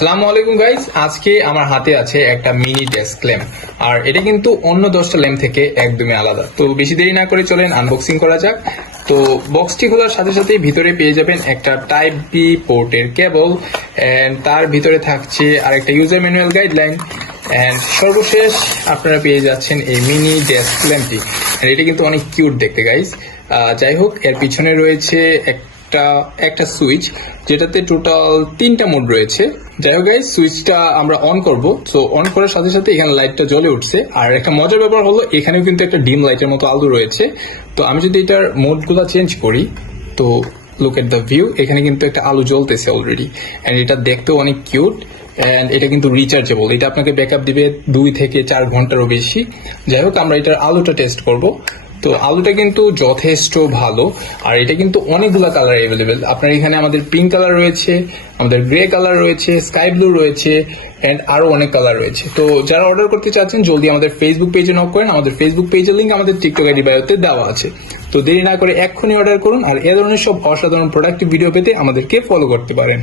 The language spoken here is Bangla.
আসসালামু আলাইকুম গাইস, আজকে আমার হাতে আছে একটা মিনি ডেস্ক ল্যাম্প। আর এটা কিন্তু অন্য 10টা ল্যাম্প থেকে একদমই আলাদা। তো বেশি দেরি না করে চলেন আনবক্সিং করা যাক। তো বক্সটি খোলার সাথে সাথেই ভিতরে পেয়ে যাবেন একটা টাইপ বি পোর্টের কেবল, এন্ড তার ভিতরে থাকছে আর একটা ইউজার ম্যানুয়াল গাইডলাইন, এন্ড সর্বশেষ আপনারা পেয়ে যাচ্ছেন এই মিনি ডেস্ক ল্যাম্পটি। এটা কিন্তু অনেক কিউট দেখতে গাইস। যাই হোক, এর পিছনে রয়েছে একটা সুইচ, যেটাতে টোটাল 3টা মোড রয়েছে। যাই হোক গাইস, সুইচটা আমরা অন করব। সো অন করার সাথে সাথে এখানে লাইটটা জ্বলে উঠছে। আর একটা মজার ব্যাপার হলো, এখানেও কিন্তু একটা ডিম লাইটের মতো আলো রয়েছে। তো আমি যদি এটার মোডগুলো চেঞ্জ করি, তো লুক এট দ্য ভিউ, এখানে কিন্তু একটা আলো জ্বলতেছে অলরেডি। এন্ড এটা দেখতেও অনেক কিউট। এন্ড এটা কিন্তু রিচার্জেবল, এটা আপনাকে ব্যাকআপ দিবে 2 থেকে 4 ঘন্টারও বেশি। যাই হোক, আমরা এটার আলোটা টেস্ট করব। তো আলুটা কিন্তু যথেষ্ট ভালো। আর এটা কিন্তু অনেকগুলো কালার অ্যাভেলেবেল। আপনার এখানে আমাদের পিঙ্ক কালার রয়েছে, আমাদের গ্রে কালার রয়েছে, স্কাই ব্লু রয়েছে, এন্ড আরো অনেক কালার রয়েছে। তো যারা অর্ডার করতে চাচ্ছেন, জলদি আমাদের ফেসবুক পেজে নক করেন। আমাদের ফেসবুক পেজের লিঙ্ক আমাদের টিকটক আইডি বায়োতে দেওয়া আছে। তো দেরি না করে এক্ষুনি অর্ডার করুন। আর এ ধরনের সব অসাধারণ প্রোডাক্টিভ ভিডিও পেতে আমাদেরকে ফলো করতে পারেন।